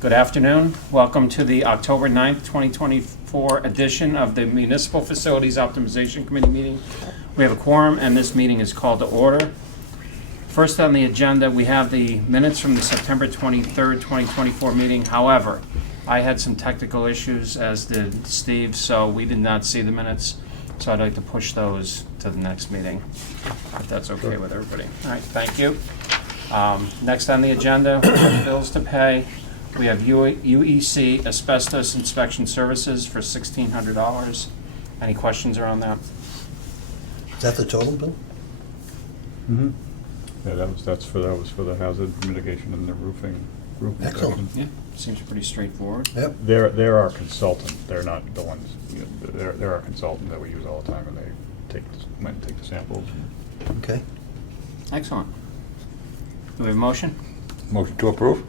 Good afternoon. Welcome to the October 9th, 2024 edition of the Municipal Facilities Optimization Committee meeting. We have a quorum and this meeting is called to order. First on the agenda, we have the minutes from the September 23rd, 2024 meeting. However, I had some technical issues, as did Steve, so we did not see the minutes. So I'd like to push those to the next meeting, if that's okay with everybody. All right, thank you. Next on the agenda, we have bills to pay. We have UEC asbestos inspection services for $1,600. Any questions around that? Is that the total bill? Mm-hmm. Yeah, that was for the hazard mitigation and the roof Excellent. inspection. Yeah, seems pretty straightforward. Yep. They're our consultant. They're not the ones. You know, they're our consultant that we use all the time, and they might take the samples. Okay. Excellent. Do we have a motion? Motion to approve?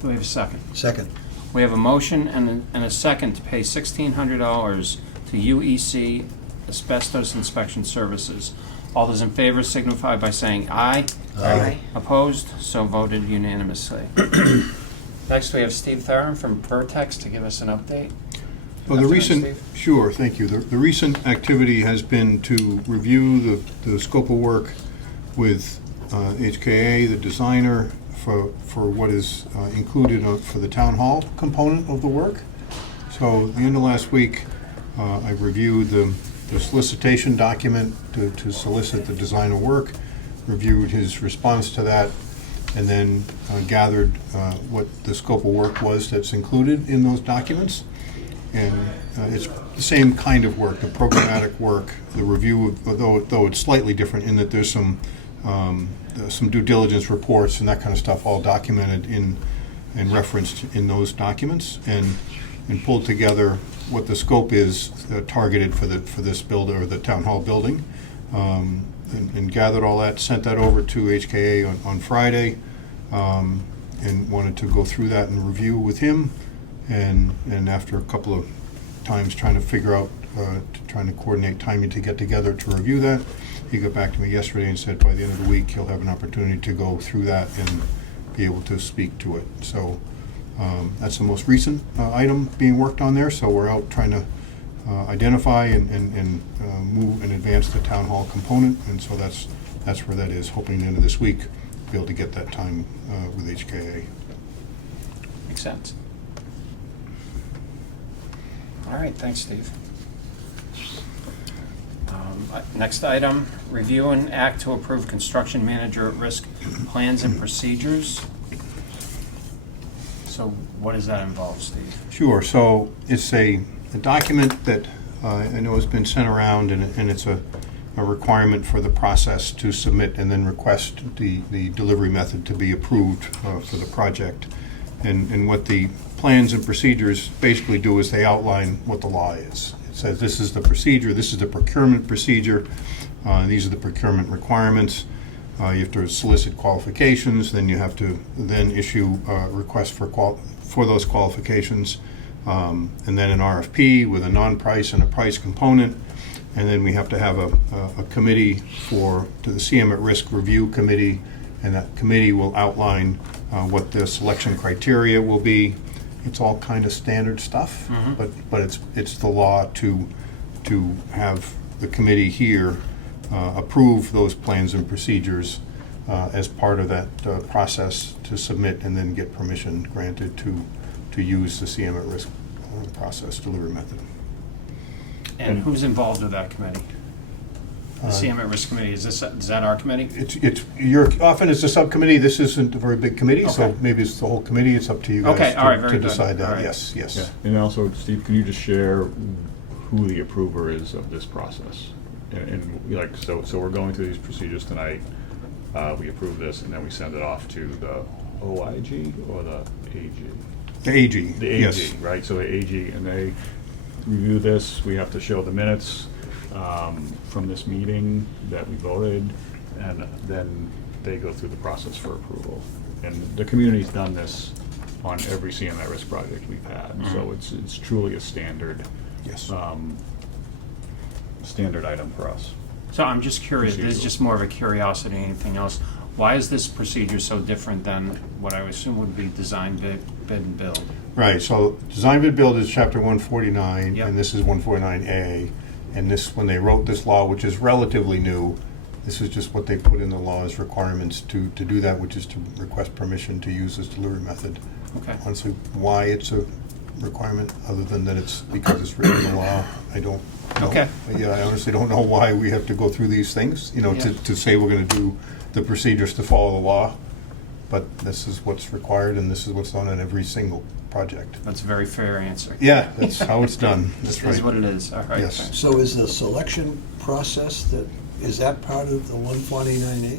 Do we have a second? Second. We have a motion and a second to pay $1,600 to UEC asbestos inspection services. All those in favor signify by saying aye. Aye. Opposed? So voted unanimously. Next, we have Steve Theron from Vertex to give us an update. Well, the Afternoon, recent, Steve. sure, thank you. The recent activity has been to review the scope of work with HKA, the designer, for what is included for the town hall component of the work. So at the end of last week, I reviewed the solicitation document to solicit the design of work, reviewed his response to that, and then gathered what the scope of work was that's included in those documents. And it's the same kind of work, the programmatic work, the review, though it's slightly different in that there's some due diligence reports and that kind of stuff all documented and referenced in those documents, and pulled together what the scope is targeted for this building, or the town hall building, and gathered all that, sent that over to HKA on Friday, and wanted to go through that and review with him, and after a couple of times trying to figure out, trying to coordinate timing to get together to review that, he got back to me yesterday and said by the end of the week he'll have an opportunity to go through that and be able to speak to it. So that's the most recent item being worked on there. So we're out trying to identify and move and advance the town hall component, and so that's where that is. Hoping the end of this week be able to get that time with HKA. Makes sense. All right, thanks, Steve. Next item, review and act to approve construction manager at risk plans and procedures. So what does that involve, Steve? Sure. So it's a document that I know has been sent around, and it's a requirement for the process to submit and then request the delivery method to be approved for the project. And what the plans and procedures basically do is they outline what the law is. It says this is the procedure, this is the procurement procedure, these are the procurement requirements. You have to solicit qualifications, then you have to then issue requests for those qualifications, and then an RFP with a non-price and a price component, and then we have to have a committee to the CM at Risk Review Committee, and that committee will outline what the selection criteria will be. It's all kind of standard stuff, but it's the law to have the committee here approve those plans and procedures as part of that process to submit and then get permission granted to use the CM at Risk process delivery method. And who's involved with that committee? The CM at Risk Committee, is that our committee? Often it's a subcommittee. This isn't a very big committee, so Okay. maybe it's the whole committee. It's up to you guys Okay, all right, very to good. decide that. All right. Yes. Yeah. And also, Steve, can you just share who the approver is of this process? And like, so we're going through these procedures tonight. We approve this, and then we send it off to the OIG or the AG? The AG. The AG, Yes. right? So the AG, and they review this. We have to show the minutes from this meeting that we voted, and then they go through the process for approval. And the community's done this on every CM at Risk project we've had, so it's truly a standard Yes. standard item for us. So I'm just curious, this is Procedural. just more of a curiosity than anything else. Why is this procedure so different than what I would assume would be design bid bid and build. Right, so design bid build is chapter 149, Yep. and this is 149A. And this, when they wrote this law, which is relatively new, this is just what they put in the law as requirements to do that, which is to request permission to use this delivery method. Okay. Honestly, why it's a requirement, other than that it's because it's written in the law, I don't know. Okay. Yeah, I honestly don't know why we have to go through these things, you know, Yeah. to say we're gonna do the procedures to follow the law. But this is what's required, and this is what's done on every single project. That's a very fair answer. Yeah, that's how it's done, that's Is right. what it is, all right. Yes. thanks. So is the selection process, is that part of the 149A?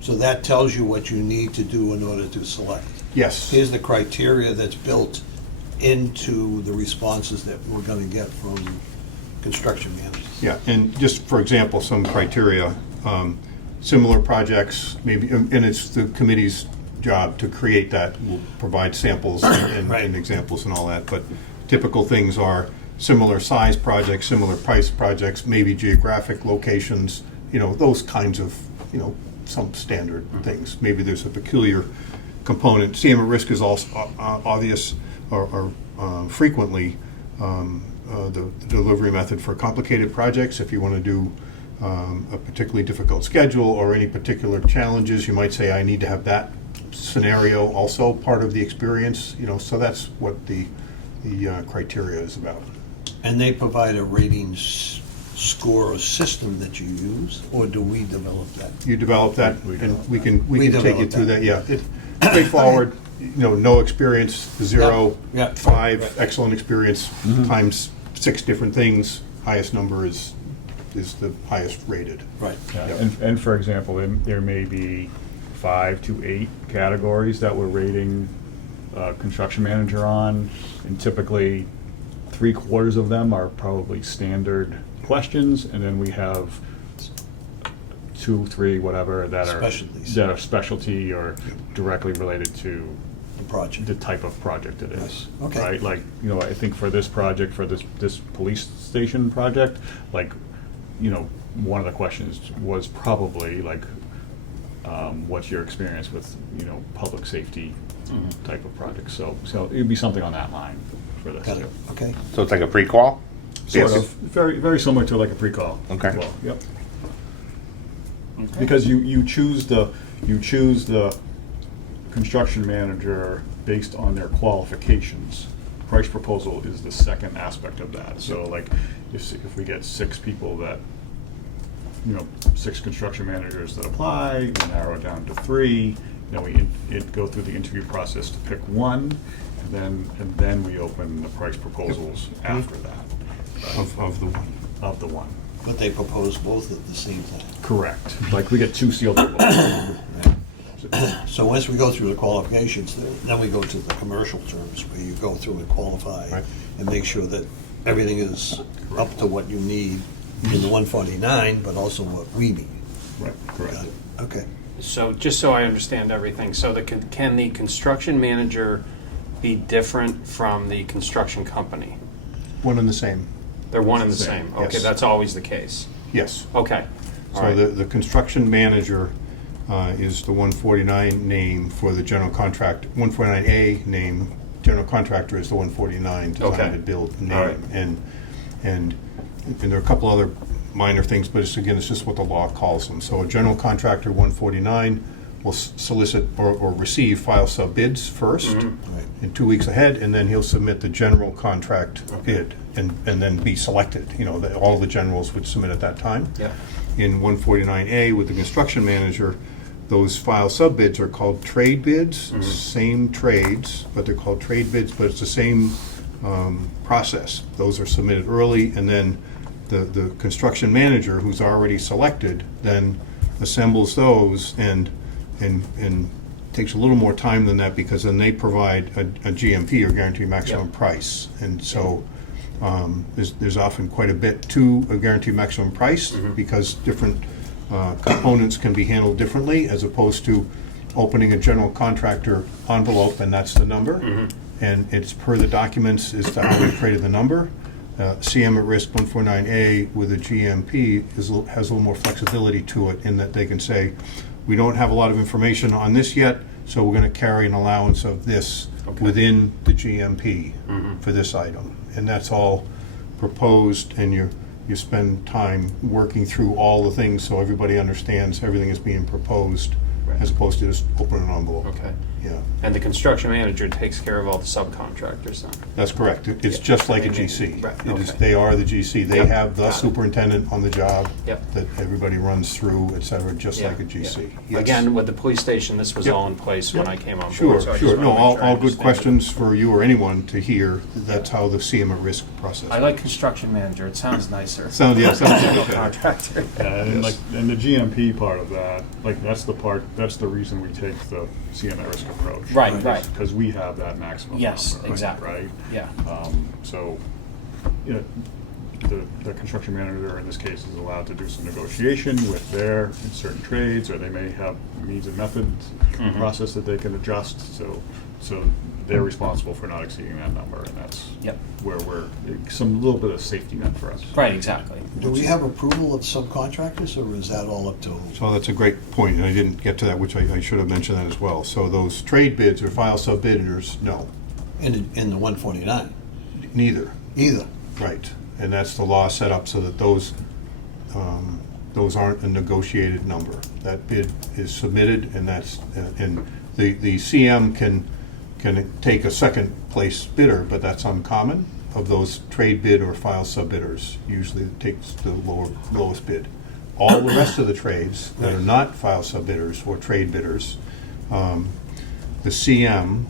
So that tells you what you need to do in order to select. Yes, Here's the criteria that's built into the responses that we're gonna get from construction managers. yeah, and just for example, some criteria, similar projects, maybe, and it's the committee's job to create that, we'll provide samples and Right. and examples and all that, but typical things are similar size projects, similar price projects, maybe geographic locations, you know, those kinds of, you know, some standard things. Maybe there's a peculiar component. CM at risk is also obvious or frequently the delivery method for complicated projects. If you want to do a particularly difficult schedule or any particular challenges, you might say, I need to have that scenario also part of the experience, you know, so that's what the criteria is about. And they provide a ratings score or system that you use, or do we develop that? You develop that, We and develop we can We take you develop through that. that, yeah. It's straightforward, you know, no experience, 0, Yeah, yeah, 5, right. excellent experience, times 6 different things, highest number is the highest rated. Right. Yeah, Yep. and for example, there may be 5 to 8 categories that we're rating construction manager on, and typically 3/4 of them are probably standard questions, and then we have 2, 3, whatever, that are Specialties. that are specialty or directly related to The project. the type of project it is. Okay. Right, like, you know, I think for this project, for this police station project, like, you know, one of the questions was probably like, what's your experience with, you know, public safety type of projects? So it'd be something on that line for this Got it, too. okay. So it's like a pre-qual? Sort Yes. of, very similar to like a pre-call. Okay. as well. Yep. Okay. Because you choose the construction manager based on their qualifications. Price proposal is the second aspect of that. So like, if we get 6 people that, you know, 6 construction managers that apply, we narrow it down to 3, then we go through the interview process to pick one, and then we open the price proposals after that, Of the one. of the one. But they propose both at the same time. Correct. Like, we get 2 sealed proposals. So once we go through the qualifications, then we go to the commercial terms, where you go through and qualify Right. and make sure that everything is up to what you need in the 149, but also what we need. Right, correct. Got it. Okay. So, just so I understand everything, so can the construction manager be different from the construction company? One and the same, They're one and the Same, same? Okay, yes. that's always the case? yes. Okay, all So right. the construction manager is the 149 name for the general contract, 149A name, general contractor is the 149 design Okay. and build name. All right. And there are a couple other minor things, but it's just what the law calls them. So a general contractor, 149, will solicit or receive file sub bids first, Right. and 2 weeks ahead, and then he'll submit the general contract bid and then be selected. You know, all the generals would submit at that time. Yeah. In 149A with the construction manager, those file sub bids are called trade bids, same trades, but they're called trade bids, but it's the same process. Those are submitted early, and then the construction manager, who's already selected, then assembles those and takes a little more time than that, because then they provide a GMP, or guaranteed maximum Yep. price. And so there's often quite a bit to a guaranteed maximum price, because different components can be handled differently, as opposed to opening a general contractor envelope and that's the number. And it's per the documents as to how we created the number. CM at risk 149A with a GMP has a little more flexibility to it, in that they can say, we don't have a lot of information on this yet, so we're going to carry an allowance of this Okay. within the GMP Mhm. for this item. And that's all proposed, and you spend time working through all the things so everybody understands everything is being proposed, Right. as opposed to just opening an envelope. Okay. Yeah, And the construction manager takes care of all the subcontractors then? that's correct. It's Yeah. just like a And then- GC. right, It is, okay. they are the GC. They Yep, have the got it. superintendent on the job Yep. that everybody runs through, et cetera, just Yeah, like a GC. yeah. Yes. Again, with the police station, this was Yep. all in place when Yep. I came on Sure, board. so I just sure. wanna No, make all sure I good understand it. questions for you or anyone to hear. That's how the CM at risk process. I like construction manager, it sounds nicer. Sounds, yeah, sounds General okay. contractor. And Yes. and the GMP part of that, like, that's the reason we take the CM at risk approach. Right, right. Because we have that maximum Yes, number, exactly. right? Yeah, So, you know, the construction manager in this case is allowed to do some negotiation with their certain trades, or they may have means and methods Mhm. process that they can adjust, so they're responsible for not exceeding that number, and that's yep, where we're, some little bit of safety net for us. right, exactly. Do we have approval of subcontractors, or is that all up to? So that's a great point, and I didn't get to that, which I should have mentioned that as well. So those trade bids or file sub bidders, no, In the 149? neither. Either. Right, and that's the law set up so that those aren't a negotiated number. That bid is submitted, and that's, and the CM can take a second place bidder, but that's uncommon. Of those trade bid or file sub bidders, usually it takes the lowest bid. All the rest of the trades that are not file sub bidders or trade bidders, the CM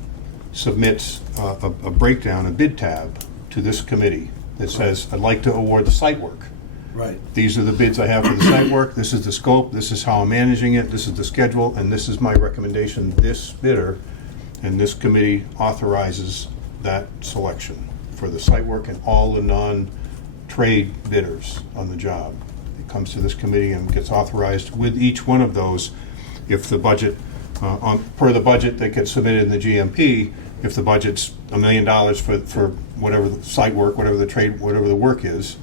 submits a breakdown, a bid tab to this committee that says, I'd like to award the site work. Right. These are the bids I have for the site work, this is the scope, this is how I'm managing it, this is the schedule, and this is my recommendation, this bidder, and this committee authorizes that selection for the site work and all the non-trade bidders on the job. It comes to this committee and gets authorized with each one of those. If the budget, per the budget that gets submitted in the GMP, if the budget's $1 million for whatever the site work, whatever the trade, whatever the work is,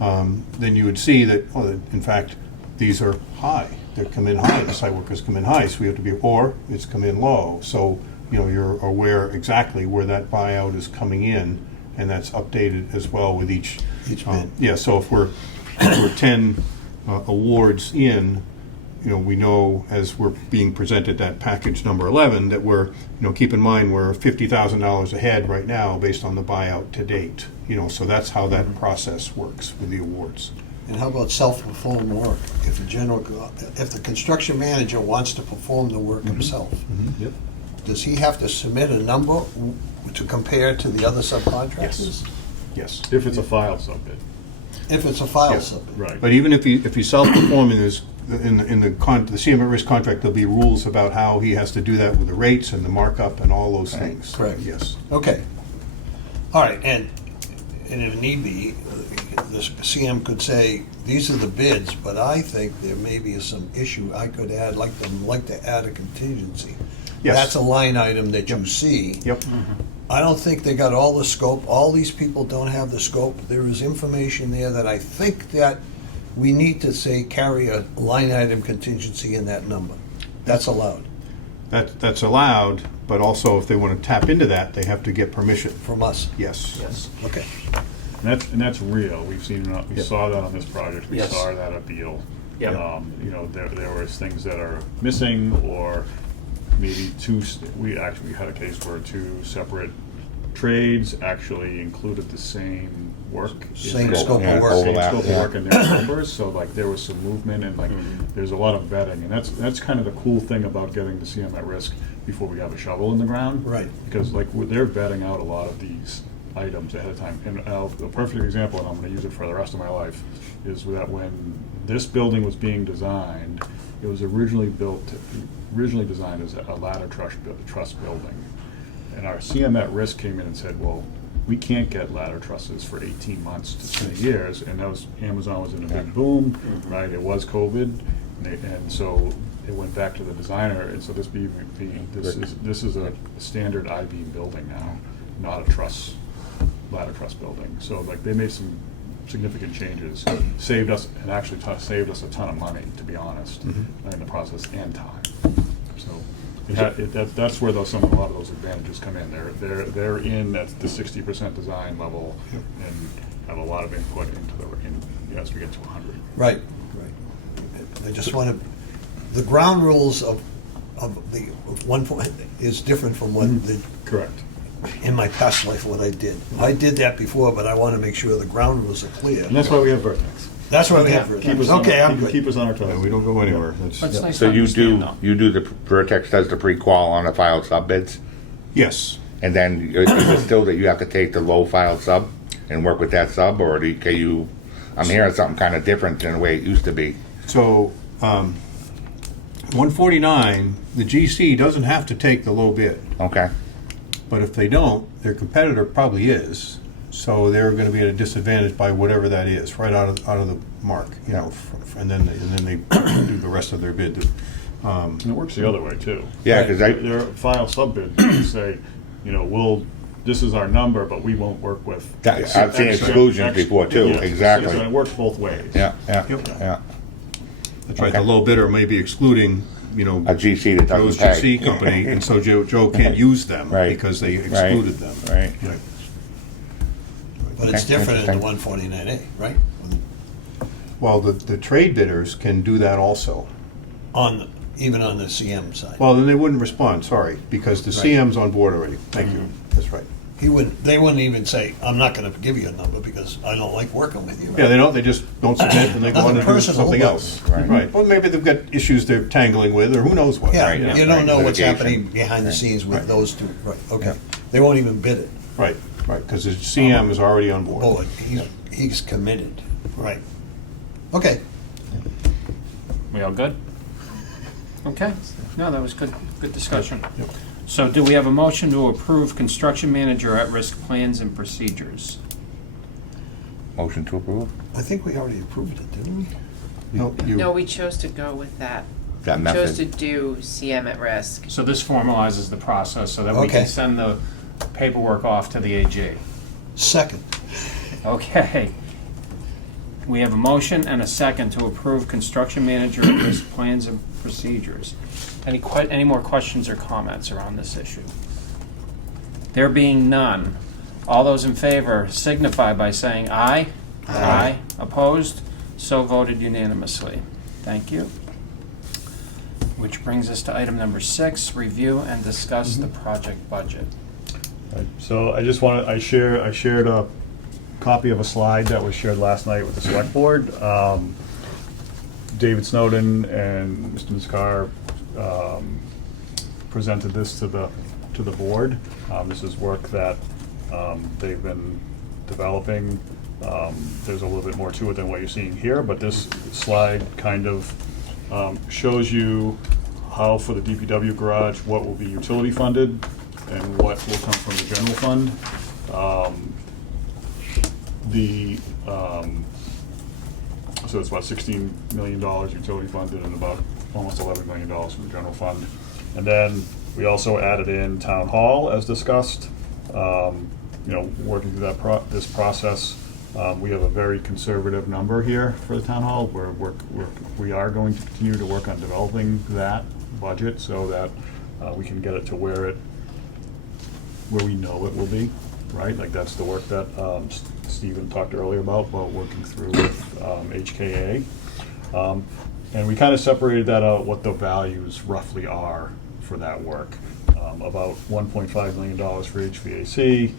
then you would see that, oh, in fact, these are high. They come in high, the site workers come in high, so we have to be, or it's come in low. So, you know, you're aware exactly where that buyout is coming in, and that's updated as well with each. Bid. Yeah, so if we're 10 awards in, you know, we know as we're being presented that package number 11 that we're, you know, keep in mind we're $50,000 ahead right now based on the buyout to date. You know, so that's how that process works with the awards. And how about self-performed work? If the construction manager wants to perform the work himself, Yep. does he have to submit a number to compare to the other subcontractors? Yes. If it's a file sub-bid. If it's a file Yes. subbid? Right. But even if he's self-performing, there's, in the CM at risk contract, there'll be rules about how he has to do that with the rates and the markup and all those Right, things. correct. Yes. Okay. All right, and if need be, the CM could say, these are the bids, but I think there may be some issue I could add, like to add a contingency. Yes. That's a line item that you see. Yep. I don't think they got all the scope. All these people don't have the scope. There is information there that I think that we need to say, carry a line item contingency in that number. That's allowed That's allowed, but also if they want to tap into that, they have to get permission. from us. Yes. Yes. Okay. And that's real. We Yep. saw that on this project. We Yes. saw that at Beal. Yep. You know, there was things that are missing, or maybe we had a case where two separate trades actually included the same work. Same in- scope of Same work. Overlap, scope of yeah. work in their numbers, so like there was some movement and like there's a lot of vetting, and that's kind of the cool thing about getting the CM at risk before we have a shovel in the ground. Right. Because like they're vetting out a lot of these items ahead of time. And a perfect example, and I'm going to use it for the rest of my life, is that when this building was being designed, it was originally designed as a ladder truss building. And our CM at risk came in and said, well, we can't get ladder trusses for 18 months to 20 years. And that was, Amazon was in a big boom, right? It was COVID. And so it went back to the designer. And so this is a standard I-beam building now, not a ladder truss building. So like they made some significant changes, saved us a ton of money, to be honest, in the process, and time. So That's where a lot of those advantages come in. They're in at the 60% design level and have a lot of input as we get to 100. Right. I just want to, the ground rules of the one point is different from what the, Correct. in my past life, what I did. I did that before, but I want to make sure the ground rules are clear. And that's why we have Vertex. That's why we have Keep us on- Okay, I'm keep- good. Keep us on our toes. Yeah, we don't go anywhere. That's- But it's nice So to you understand, though. do the, Vertex does the pre-qual on the filed sub bids? Yes. And then is it still that you have to take the low filed sub and work with that sub, or can you, I'm hearing something kind of different than the way it used to be. So, 149, the GC doesn't have to take the low bid, Okay, but if they don't, their competitor probably is. So they're going to be at a disadvantage by whatever that is, right out of the mark, you know, and then they do the rest of their bid. And it works the other way too. yeah, because I, Their file sub bid, you say, this is our number, but we won't work with. I've seen exclusions before too, Yeah, exactly. so it works both ways. Yeah. That's right, Okay. the low bidder may be excluding, A GC that Joe's doesn't pay. GC company, and so Joe can't use them Right. because they excluded them. Right. Yeah. But it's Okay, different in the interesting. 149A, right? Well, the trade bidders can do that also. Even on the CM side. Well, then they wouldn't respond, sorry, because the Right. CM's on board already. Thank you, that's right. They wouldn't even say, I'm not going to give you a number because I don't like working with you. Yeah, they just don't submit and they go on Nothing and do personal, something but- else. Right. Well, maybe they've got issues they're tangling with, or who knows what. Yeah, Right, you don't know what's litigation. happening behind the scenes with Right. those two. Right, okay. They won't even bid it. Right, because the CM is already on board. Boy, he's committed. Right. Okay. We all good? Okay, no, that was good discussion. So do we have a motion to approve construction manager at-risk plans and procedures? Motion to approve? I think we already approved it, didn't we? No, we chose to go with that. That We chose to method? do CM at risk. So this formalizes the process so that we Okay. can send the paperwork off to the AG. Second. Okay. We have a motion and a second to approve construction manager at-risk plans and procedures. Any more questions or comments around this issue? There being none, all those in favor signify by saying aye. Aye. Opposed? So voted unanimously. Thank you. Which brings us to item number 6, review and discuss the project budget. Right. So I shared a copy of a slide that was shared last night with the select board. David Snowden and Mr. Miskar presented this to the board. This is work that they've been developing. There's a little bit more to it than what you're seeing here, but this slide kind of shows you how for the DPW garage, what will be utility funded and what will come from the general fund. So it's about $16 million utility funded and about almost $11 million from the general fund. And then we also added in town hall as discussed. Working through this process, we have a very conservative number here for the town hall. We are going to continue to work on developing that budget so that we can get it to where we know it will be, right? Like that's the work that Stephen talked earlier about working through with HKA. And we kind of separated that out, what the values roughly are for that work. About $1.5 million for HVAC,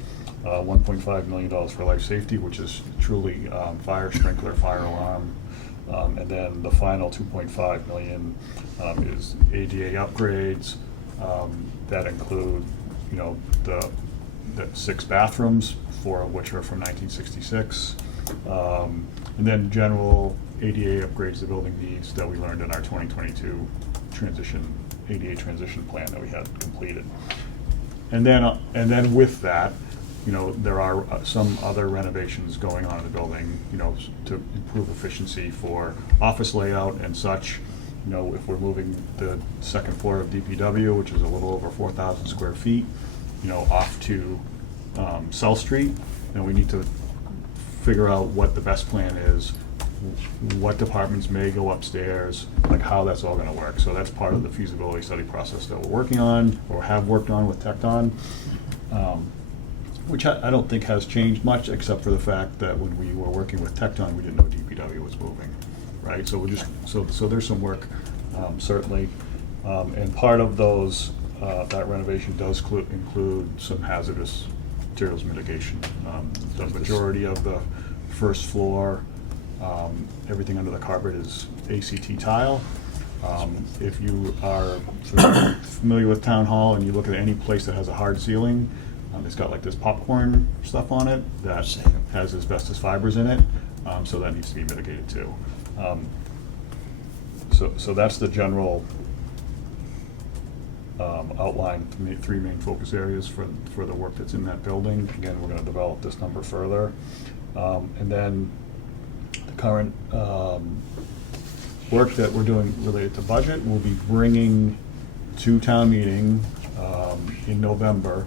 $1.5 million for life safety, which is truly fire sprinkler, fire alarm. And then the final $2.5 million is ADA upgrades that include, the 6 bathrooms, 4 of which are from 1966, and then general ADA upgrades the building needs that we learned in our 2022 ADA transition plan that we had completed. And then with that, there are some other renovations going on in the building, to improve efficiency for office layout and such. If we're moving the second floor of DPW, which is a little over 4,000 square feet, off to South Street, then we need to figure out what the best plan is what departments may go upstairs, like how that's all gonna work. So that's part of the feasibility study process that we're working on, or have worked on with Tecton. Which I don't think has changed much, except for the fact that when we were working with Tecton, we didn't know DPW was moving, right? So so there's some work, certainly. And part of those, that renovation does include some hazardous materials mitigation. The majority of the first floor, everything under the carpet is ACT tile. If you are familiar with Town Hall and you look at any place that has a hard ceiling, it's got like this popcorn stuff on it that has asbestos fibers in it, so that needs to be mitigated too. So that's the general outline, three main focus areas for the work that's in that building. Again, we're gonna develop this number further. And then the current work that we're doing related to budget, we'll be bringing to town meeting in November,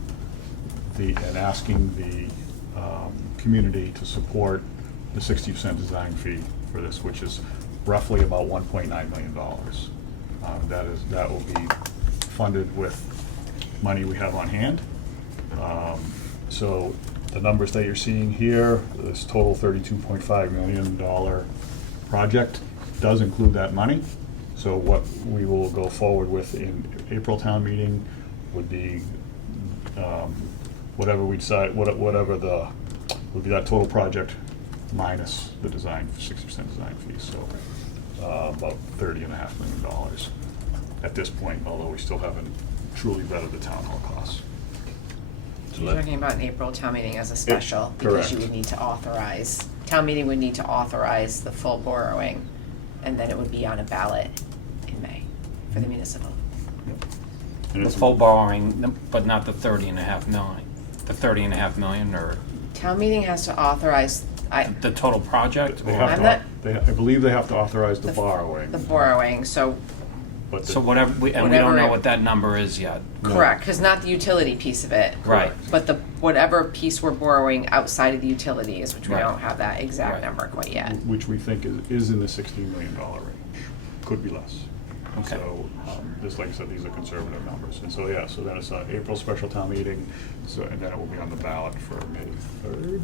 and asking the community to support the 60% design fee for this, which is roughly about $1.9 million. That will be funded with money we have on hand. So the numbers that you're seeing here, this total $32.5 million project does include that money. So what we will go forward with in April town meeting would be whatever we decide, whatever would be that total project minus the design, 60% design fee. So about $30.5 million at this point, although we still haven't truly vetted the town hall costs. You're talking about an April town meeting as a special, because you correct. would need to authorize, town meeting would need to authorize the full borrowing, and then it would be on a ballot in May for the municipal. And The it's- full borrowing, but not the 30.5 million. The 30.5 million, or Town meeting has to authorize, the total project? They or- have I'm to, not- I believe they have to authorize the The- borrowing. the borrowing, so, But So whatever, and we don't Whatever know it- what that number is yet. correct, because not the utility piece of it. Right. But the, whatever piece we're borrowing outside of the utilities, which we Right. don't have that exact Right. number quite yet. which we think is in the $16 million range, could be less. Okay. So, just like I said, these are conservative numbers. And so, yeah, so then it's an April special town meeting, so, and then it will be on the ballot for May 3rd.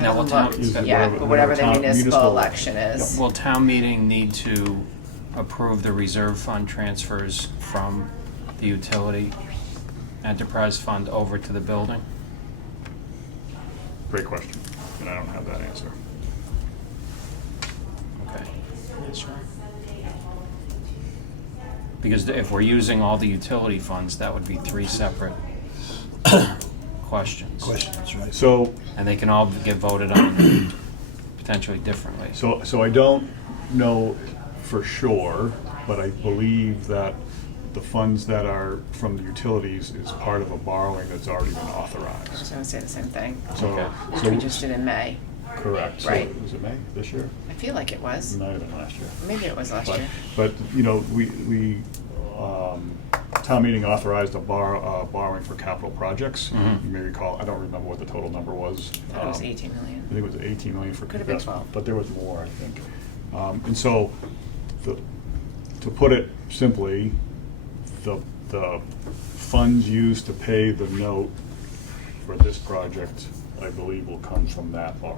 Now, what Haven't town- looked is it yet, but whatever the whatever municipal municipal- election is. Will town meeting need to approve the reserve fund transfers from the utility enterprise fund over to the building? Great question, and I don't have that answer. Okay. Because if we're using all the utility funds, that would be three separate questions. Questions, right? So, And they can all get voted on potentially differently. so I don't know for sure, but I believe that the funds that are from the utilities is part of a borrowing that's already been I was authorized. gonna say the same thing, So, Okay. which so we just did in May. correct. So Right. was it May this year? I feel like it was. Might have been last year. Maybe it was last But, year. but, you know, town meeting authorized a borrowing for capital projects. Mhm. You may recall, I don't remember what the total number was. I thought it was 18 I million. think it was 18 million for Could have been investment, 12. but there was more, I think. And so, to put it simply, the funds used to pay the note for this project, I believe, will come from that borrow.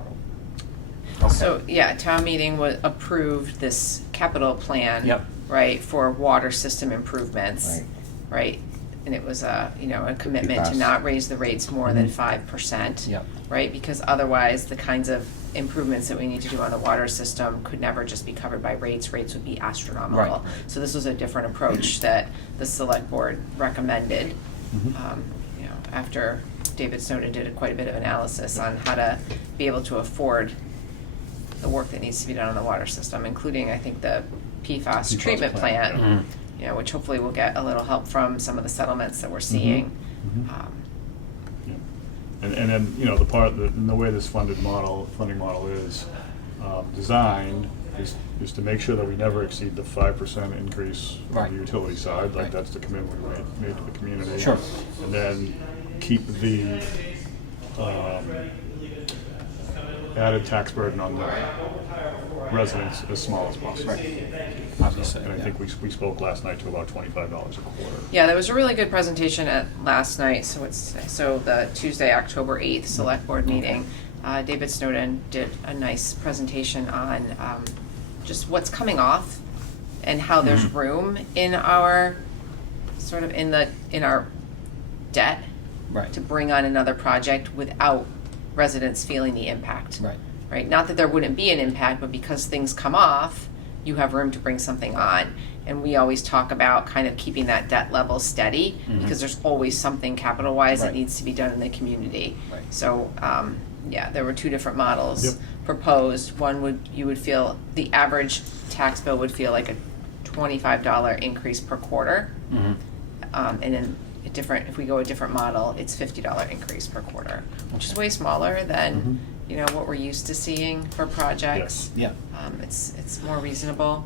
So, yeah, town meeting approved this capital plan. Yep. Right, for water system improvements. Right. Right, and it was a commitment to Because- not raise the rates more than 5%. Yep. Right, because otherwise, the kinds of improvements that we need to do on the water system could never just be covered by rates. Rates would be astronomical. Right. So this was a different approach that the select board recommended. After David Snowden did quite a bit of analysis on how to be able to afford the work that needs to be done on the water system, including, I think, the PFAS treatment plant, Mhm. which hopefully will get a little help from some of the settlements that we're seeing. Yeah. And then, you know, the way this funding model is designed is to make sure that we never exceed the 5% increase on Right. the utility side, like Right. that's the commitment we made to the community. Sure. And then keep the added tax burden on the residents as small as possible. Obviously, And I yeah. think we spoke last night to about $25 a quarter. Yeah, there was a really good presentation at last night, so the Tuesday, October 8th Select Board meeting. David Snowden did a nice presentation on just what's coming off and how there's room in our, sort of in our debt Right. to bring on another project without residents feeling the impact. Right. Right, not that there wouldn't be an impact, but because things come off, you have room to bring something on. And we always talk about kind of keeping that debt level steady, because there's always something capital-wise that Right. needs to be done in the community. Right. So, yeah, there were two different models Yep. proposed. One you would feel, the average tax bill would feel like a $25 increase per quarter. And then if we go a different model, it's $50 increase per quarter, which is way smaller than, you know, what we're used to seeing for projects. Yeah. It's more reasonable.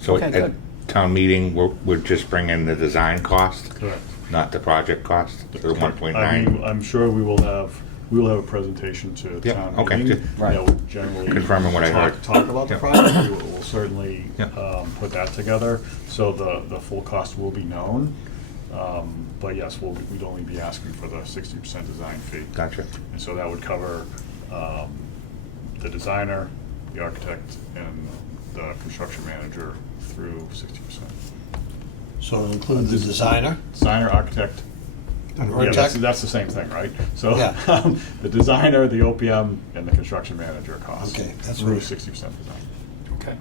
So Okay, at good. town meeting, we're just bringing the design cost, Correct. not the project cost, the one point I nine? mean, I'm sure we will have a presentation to Yep, town okay, meeting. good. Right. That will generally. Confirming what I heard. Talk about the Yep. project, we'll certainly Yep. put that together, so the full cost will be known. But yes, we'd only be asking for the 60% design fee. Gotcha. And so that would cover the designer, the architect, and the construction manager through 60%. So it'll include the designer? Designer, architect. And Yeah, architect? that's the same thing, right? So Yeah. the designer, the OPM, and the construction manager costs. Okay, that's through right. 60% design. Okay.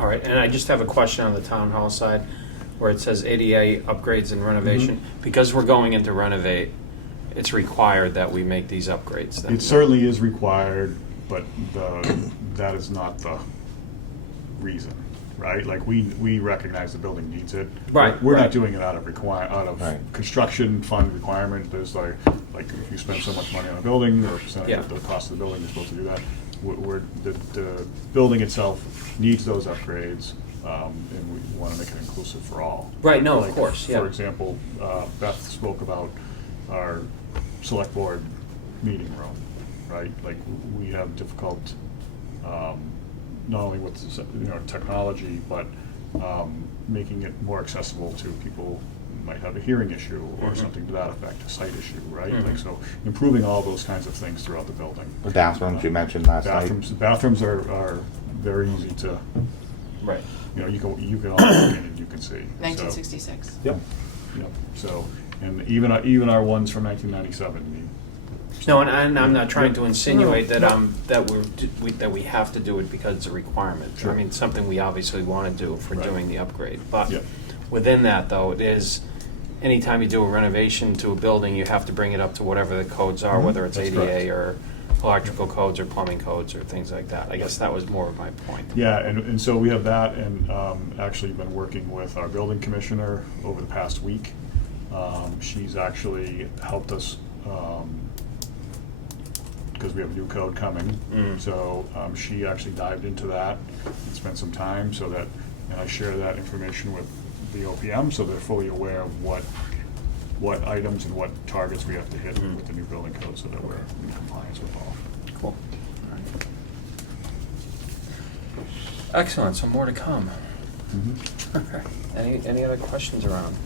All right, and I just have a question on the town hall side where it says ADA upgrades and renovation. Because we're going into renovate, it's required that we make these upgrades then? It certainly is required, but that is not the reason, right? Like, we recognize the building needs it. Right, We're right. not doing it out of Right. construction fund requirement. There's like if you spend so much money on a building, or a percentage Yeah. of the cost of the building, you're supposed to do that. The building itself needs those upgrades, and we want to make it inclusive for all. Right, no, of Like, course, yeah. For example, Beth spoke about our select board meeting room, right? Like, we have difficult, not only with, technology, but making it more accessible to people who might have a hearing issue or something to that effect, a sight issue, right? Like, so improving all those kinds of things throughout the building. The bathrooms you mentioned last night? Bathrooms are very easy to, Right. you can all look in and you can see. So- 1966. Yep, yep, so, and even our ones from 1997. No, and I'm not trying to insinuate that No. that we have to do it because it's a requirement. Sure. I mean, something we obviously want to do if we're Right. doing the upgrade. But Yep. within that, though, it is, anytime you do a renovation to a building, you have to bring it up to whatever the codes are, whether it's That's ADA correct. or electrical codes or plumbing codes or things like that. I guess that was more of my point. Yeah, and so we have that, and actually been working with our building commissioner over the past week. She's actually helped us, because we have a new code coming. So she actually dived into that and spent some time so that, and I share that information with the OPM so they're fully aware of what items and what targets we have to hit with the new building code so that we're in compliance with all. Cool. Excellent, so more to come. Any other questions around?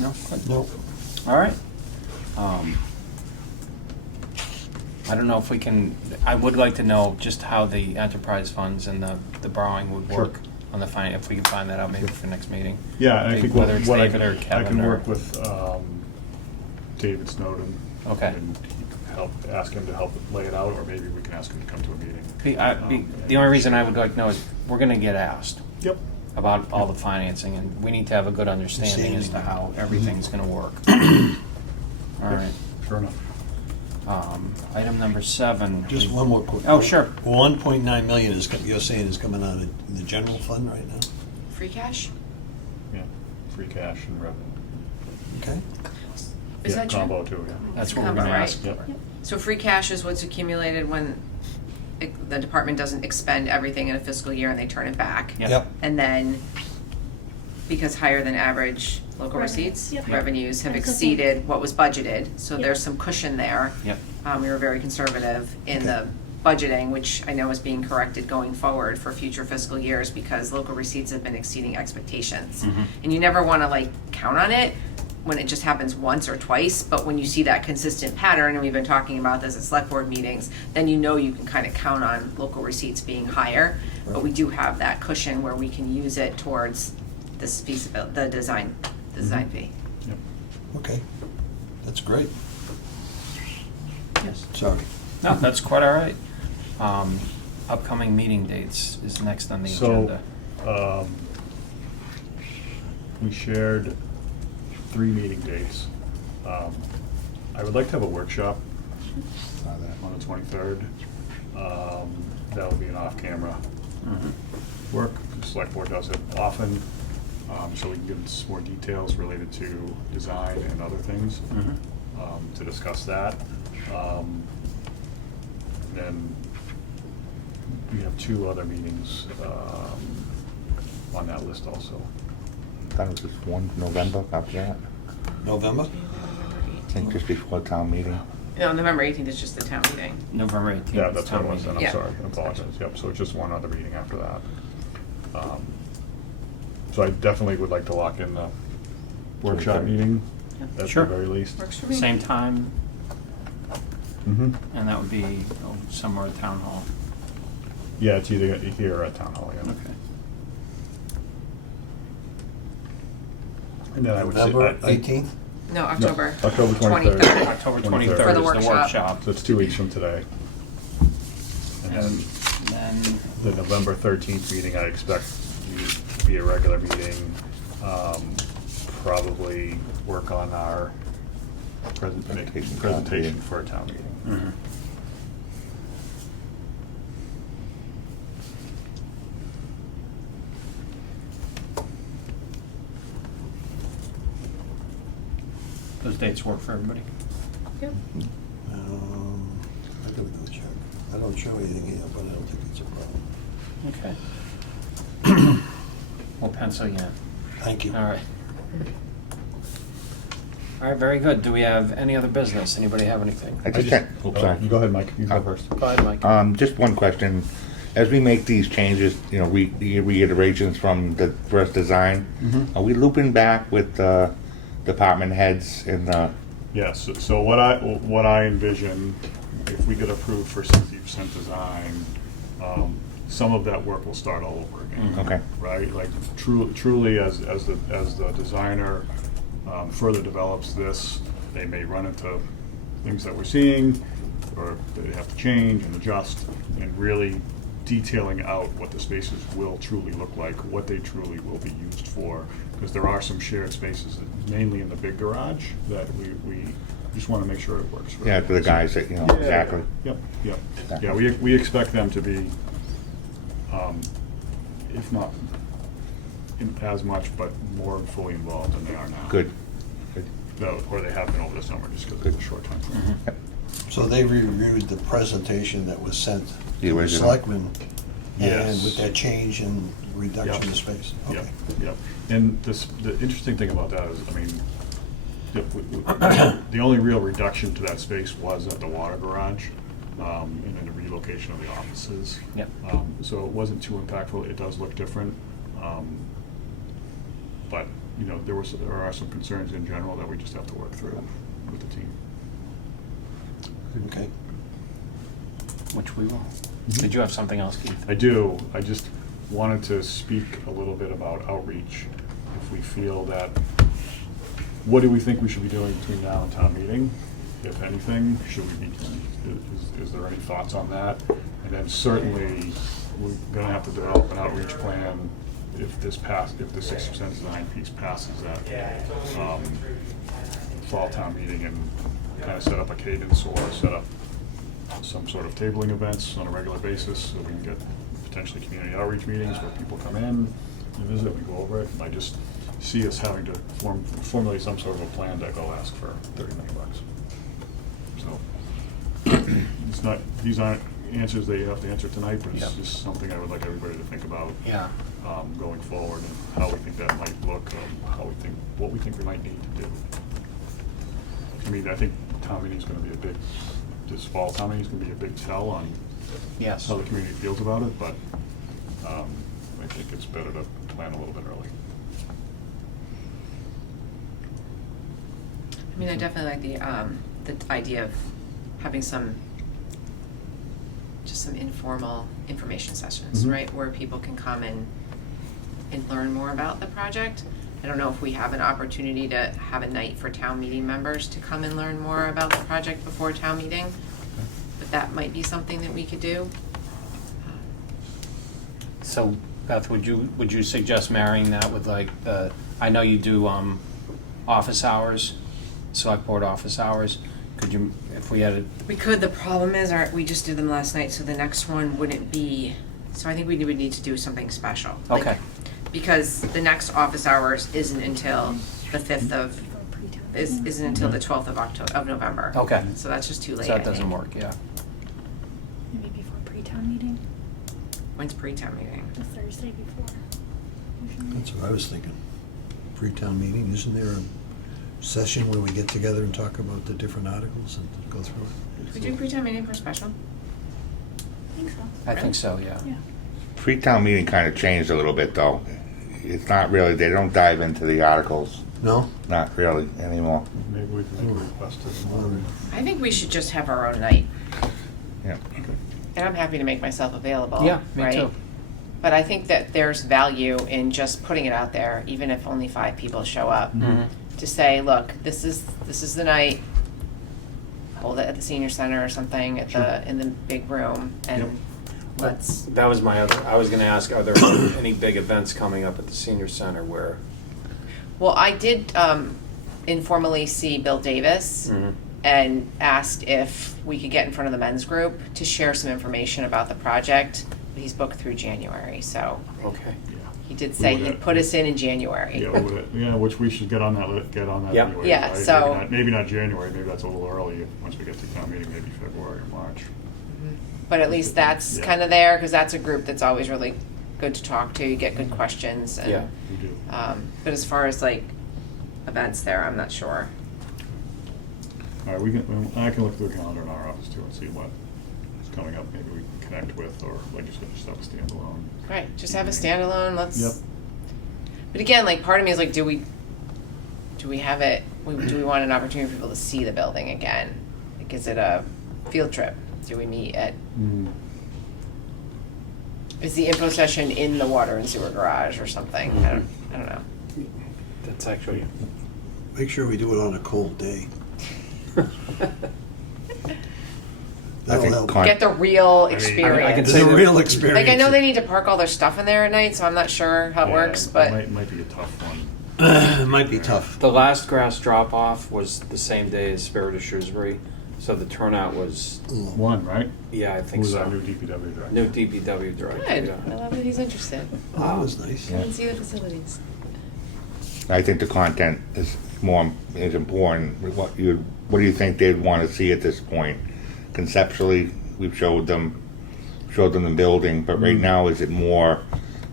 No? Good. Nope. All right. I don't know if we can, I would like to know just how the enterprise funds and the borrowing would Sure. work on the if we can find that out maybe for next meeting. Yeah, and I think Whether it's what David or I Kevin can or- work with David Snowden. Okay. And he can ask him to help lay it out, or maybe we can ask him to come to a meeting. The only reason I would like to know is, we're gonna get asked Yep. about all the financing, and we need to have a good understanding as to how everything's gonna work. All right. Sure enough. Item number 7. Just one more quick. Oh, sure. 1.9 million you're saying is coming out of the general fund right now? Free cash? Yeah, free cash and revenue. Okay. Is Yeah, that true? combo too, yeah. That's what we're Combo, gonna right. ask. Yep. So free cash is what's accumulated when the department doesn't expend everything in a fiscal year and they turn it back. Yep. Yep. And then, because higher than average local Revenue, receipts, yep. revenues have That's okay. exceeded what was budgeted, so there's some cushion there. Yep. We were very conservative in the budgeting, which I know is being corrected going forward for future fiscal years because local receipts have been exceeding expectations. And you never want to like count on it when it just happens once or twice, but when you see that consistent pattern, and we've been talking about this at select board meetings, then you know you can kind of count on local receipts being higher. But we do have that cushion where we can use it towards this piece of the design fee. Yep. Okay, that's great. Yes. Sorry. No, that's quite all right. Upcoming meeting dates is next on the So, agenda. we shared 3 meeting dates. I would like to have a workshop on the 23rd. That will be an off-camera work. The select board does it often, so we can give some more details related to design and other things to discuss that. Then we have 2 other meetings on that list also. I thought it was just one November after that. November? I think just before town meeting. No, November 18th is just the town meeting. November 18th. Yeah, is that's what town it was, meeting. then, I'm Yeah. sorry, I apologize, yep, so it's just one other meeting after that. So I definitely would like to lock in the workshop 23rd. meeting, Yeah. at the Sure. very least. Works for me. Same time, Mm-hmm. and that would be somewhere at Town Hall. Yeah, it's either here or at Town Hall, yeah. Okay. And then I would say. November 18th? No, October. October 23rd. 23rd. October 23rd. 23rd For the is the workshop. workshop. So it's 2 weeks from today. And And then then, the November 13th meeting, I expect to be a regular meeting. Probably work on our presentation for a town meeting. mhm. Those dates work for everybody? Yep. I gotta go check. I don't show anything here, but I don't think it's a problem. Okay. We'll pencil you in. Thank you. All right. All right, very good. Do we have any other business? Anybody have anything? I just checked, oops, sorry. You go ahead, Mike, you go Uh, first. Go ahead, Mike. Just one question. As we make these changes, the reiterations from the first design, are we looping back with the department heads in the, Yes, so what I envision, if we get approved for 60% design, some of that work will start all over again. okay, Right, like truly as the designer further develops this, they may run into things that we're seeing, or they have to change and adjust, and really detailing out what the spaces will truly look like, what they truly will be used for, because there are some shared spaces, mainly in the big garage, that we just want to make sure it works. yeah, for the guys that, Yeah, exactly. Yep, yep. Exactly. Yeah, we expect them to be, if not as much, but more fully involved than they are now. Good. Good. Or they have been over the summer, just because it's a short time frame. So they reviewed the presentation that was sent The to the original. selectmen, and Yes. with that change in reduction of space? Yep, Okay. yep. And the interesting thing about that is, I mean, the only real reduction to that space was at the water garage, and in the relocation of the offices. Yep. So it wasn't too impactful. It does look different. But, there are some concerns in general that we just have to work through with the team. Okay. Which we will. Did you have something else, Keith? I do. I just wanted to speak a little bit about outreach. If we feel that, what do we think we should be doing between now and town meeting? If anything, should we be, is there any thoughts on that? And then certainly, we're gonna have to develop an outreach plan if the 60% design piece passes that fall town meeting, and kind of set up a cadence or set up some sort of tabling events on a regular basis, so we can get potentially community outreach meetings where people come in and visit, we go over it. I just see us having to formulate some sort of a plan to go ask for $30 million. So, it's not, these aren't answers that you have to answer tonight, but it's Yep. just something I would like everybody to think about. Yeah. Going forward, and how we think that might look, what we think we might need to do. I mean, I think town meeting's gonna be a big this fall town meeting is gonna be a big tell on Yes. how the community feels about it, but I think it's better to plan a little bit early. I mean, I definitely like the idea of having just some informal information sessions, Mhm. right? Where people can come and learn more about the project. I don't know if we have an opportunity to have a night for town meeting members to come and learn more about the project before town meeting, but that might be something that we could do. So Beth, would you suggest marrying that with like I know you do office hours, select board office hours. Could you, if we had We could, the problem is, we just did them last night, so the next one wouldn't be, so I think we would need to do something special. Like, okay. because the next office hours isn't until the 5th of, isn't until the 12th of November. Okay. So that's just too late, So I that doesn't think. work, yeah. Maybe before pre-town meeting, When's pre-town meeting? the Thursday before. Usually. That's what I was thinking. Pre-town meeting, isn't there a session where we get together and talk about the different articles and go through it? Did we do pre-town meeting for special? I think so. I think so, yeah. Yeah. Pre-town meeting kind of changed a little bit, though. It's not really, they don't dive into the articles, No? not really anymore. Maybe we can make a request to. I think we should just have our own night, Yeah. and I'm happy to make myself available, Yeah, me right? too. But I think that there's value in just putting it out there, even if only 5 people show up. Mhm. To say, look, this is the night, hold it at the senior center or something in the big room, and Yep. let's, That was my other, I was gonna ask, are there any big events coming up at the senior center where? well, I did informally see Bill Davis Mhm. and asked if we could get in front of the men's group to share some information about the project. He's booked through January, so Okay. Yeah. he did say We would, he'd put us in January. Yeah, which we should get on that, Yep. anyway. Yeah, right? so- Maybe not January, maybe that's a little early, once we get to town meeting, maybe February or March. But at least that's Yeah. kind of there, because that's a group that's always really good to talk to, you get good questions, and Yeah. We do. But as far as like events there, I'm not sure. All right, I can look through the calendar in our office too and see what is coming up, maybe we can connect with, or like you said, just have a standalone. Right, just have a standalone, let's. Yep. But again, like, part of me is like, do we have it, do we want an opportunity for people to see the building again? Like, is it a field trip? Do we meet at, is the info session in the water and sewer garage or something? I don't know. That's actually. Make sure we do it on a cold day. I That'll think help. Get the real I can experience. It's say a that- real experience. Like, I know they need to park all their stuff in there at night, so I'm not sure how it Yeah, works, but. Might be a tough one. It might be tough. The last grass drop off was the same day as Spirit of Shrewsbury, so the turnout was, One, right? yeah, I Who think was so. our new DPW director? New DPW director, Good, yeah. I love that he's interested. Oh, that was nice. Come and see the facilities. I think the content is important. What do you think they'd want to see at this point? Conceptually, we've showed them the building, but right now, is it more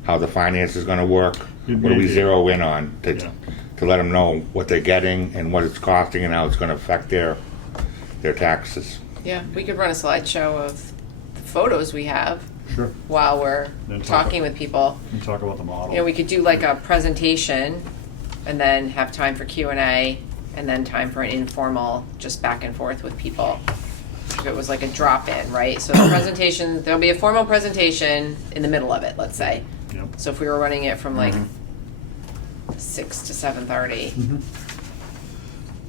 how the finance is gonna work? It What do may we be. zero in on Yeah. to let them know what they're getting and what it's costing and how it's gonna affect their taxes? Yeah, we could run a slideshow of the photos we have Sure. while we're Then talk talking about- with people. And talk about the model. You know, we could do like a presentation and then have time for Q&A and then time for an informal, just back and forth with people. If it was like a drop-in, right? So the presentation, there'll be a formal presentation in the middle of it, let's say. Yep. So if we were running it from like Mm-hmm. 6 to 7:30.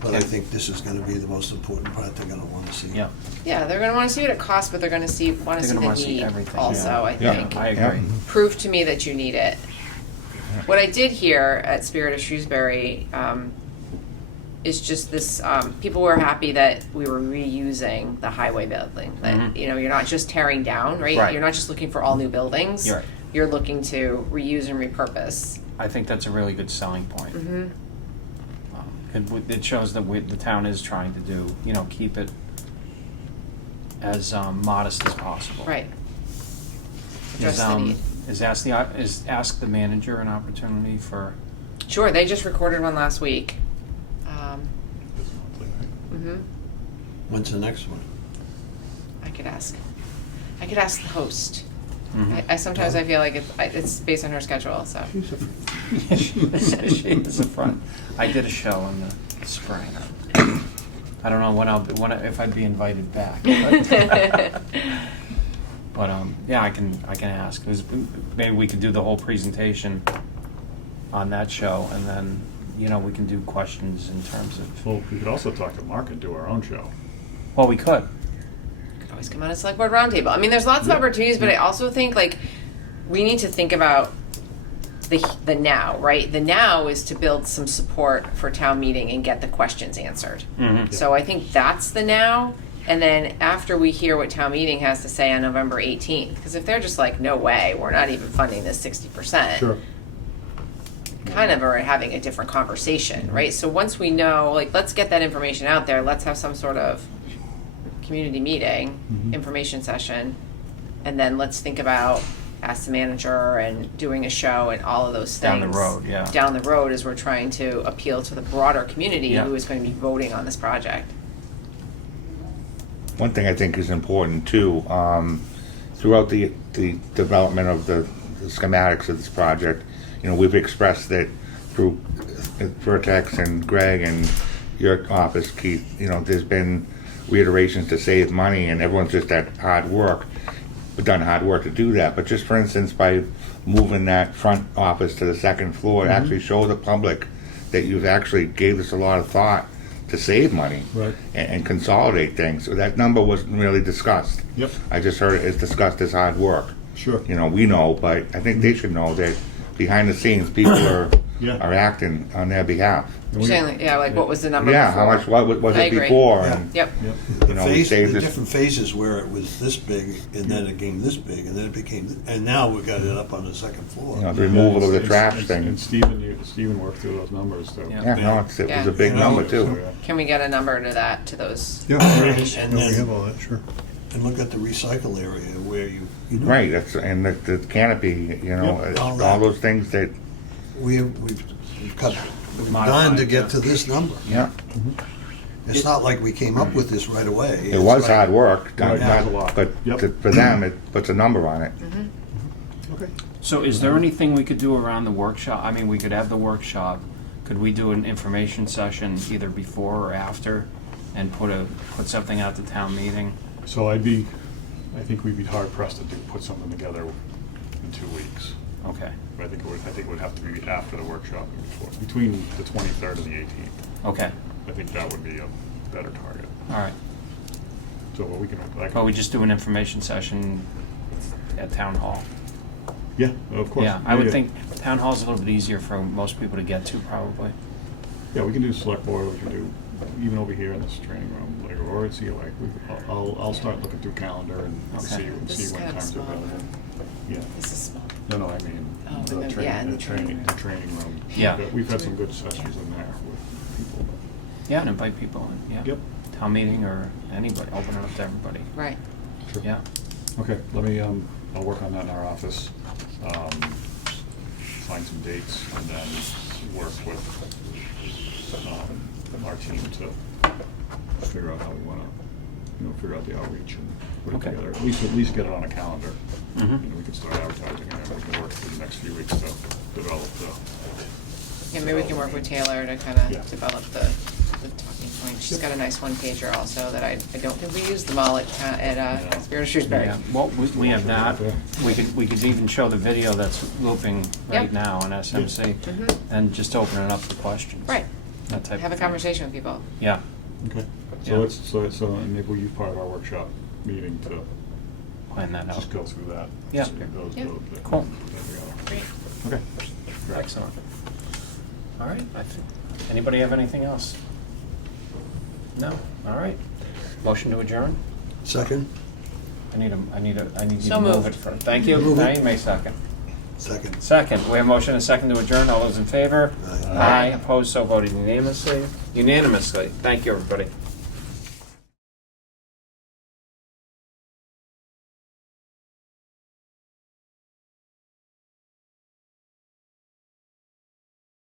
But I think this is gonna be the most important part they're gonna wanna see. Yeah, Yeah, they're gonna wanna see what it costs, but they're gonna see, wanna They're see gonna the wanna see need everything, also, yeah. I Yeah. think. I agree. Prove to me that you need it. What I did here at Spirit of Shrewsbury is just this, people were happy that we were reusing the highway building. That, Mhm. you know, you're not just tearing down, right? Right. You're not just looking for all new buildings. You're right. You're looking to reuse and repurpose. I think that's a really good selling point. Mm-hmm. It shows that the town is trying to do, keep it as modest as possible. Right. Address the need. Is ask the manager an opportunity for, Sure, they just recorded one last week. This monthly, right? Mm-hmm. When's the next one? I could ask the host. Mhm. I sometimes I feel like it's based on her schedule, so. She's a- She is a front. I did a show in the spring. I don't know if I'd be invited back. But yeah, I can ask. Maybe we could do the whole presentation on that show, and then we can do questions in terms of. Well, we could also talk to Mark and do our own show. Well, we could. Could always come on a select board roundtable. I mean, there's lots of Yeah. opportunities, but I also think like we need to think about the now, right? The now is to build some support for town meeting and get the questions answered. Mhm. So I think that's the now. And then after we hear what town meeting has to say on November 18th, because if they're just like, no way, we're not even funding this 60%. Kind of are having a different conversation, right? So once we know, like, let's get that information out there. Let's have some sort of community meeting, information session, and then let's think about ask the manager and doing a show and all of those things. Down the road, yeah. Down the road as we're trying to appeal to the broader community Yeah. who is going to be voting on this project. One thing I think is important too, throughout the development of the schematics of this project, we've expressed that through Vertex and Greg and your office, Keith, there's been reiterations to save money, and everyone's just at hard work. We've done hard work to do that, but just for instance, by moving that front office to the second floor, it actually show the public that you've actually gave this a lot of thought to save money Right. and consolidate things. So that number wasn't really discussed. Yep. I just heard it's discussed as hard work. Sure. We know, but I think they should know that behind the scenes, people are Yeah. acting on their behalf. You're saying, like, yeah, like what was the number Yeah, before? how much, what was I it agree. before? Yeah. And, Yep. we saved The this. different phases where it was this big, and then it became this big, and then it became, and now we got it up on the second floor. The removal of the And- trash and- thing. And Stephen worked through those numbers too. Yeah. Yeah, no, it was a Yeah. big Yeah. number So, too. yeah. Can we get a number to those? Yeah, And we then- have all that, sure. And look at the recycle area where you know, Right, and the canopy, it's all all that. those things that, we've cut, we've done to get to this number. yeah, It's not like we came up with this right away. it was hard work, Right, not- it was a lot. but Yep. for them, it puts a number on it. Okay. So is there anything we could do around the workshop? I mean, we could have the workshop. Could we do an information session either before or after and put something out to town meeting? So I think we'd be hard pressed to put something together in 2 weeks. Okay, But I think it would have to be after the workshop and before, between the 23rd and the 18th. okay, I think that would be a better target. all right. So what we can, But we just do an information session at town hall. yeah, of course. Yeah, I would think town hall's a little bit easier for most people to get to probably. Yeah, we can do select board, we can do even over here in this training room later, or at COA. I'll start looking through calendar and Okay. This see is when kind of times are small. available. Yeah. This is small. No, I mean, Oh, the in the- training, yeah, in the the training training, room. the training room. Yeah. We've had some good sessions in there with people. Yeah, and invite people in, yeah. Yep. Town meeting or anybody, open it up to everybody. Right. Sure. Yeah, Okay, let me, I'll work on that in our office, find some dates, and then work with, our team to figure out how we wanna, figure out the outreach and put it Okay. together. At least get it on a calendar. Mhm. We can start advertising, and then we can work through the next few weeks to develop the. Yeah, maybe we can work with Taylor to kind Yeah. of develop the talking points. She's got a nice one pager also that I don't think we used them all at No. Spirit of Shrewsbury. yeah. Well, we have that. We could even show the video that's looping right Yep. now on SMC Mhm. and just open it up for questions. Right. That type Have a of thing. conversation with people. Yeah, Okay, Yeah. so and maybe we'll use part of our workshop meeting to plan that out. just go through that. Yeah. So those- Yeah. those- Cool. that together. Great. Okay. Great. Excellent. All right, anybody have anything else? No? All right. Motion to adjourn? Second? I need you So to move moved. it first. Thank you. Move it. Now you may second. Second. Second, we have motion and second to adjourn. All those in favor? Aye. Aye. Opposed, so voted unanimously. Thank you, everybody.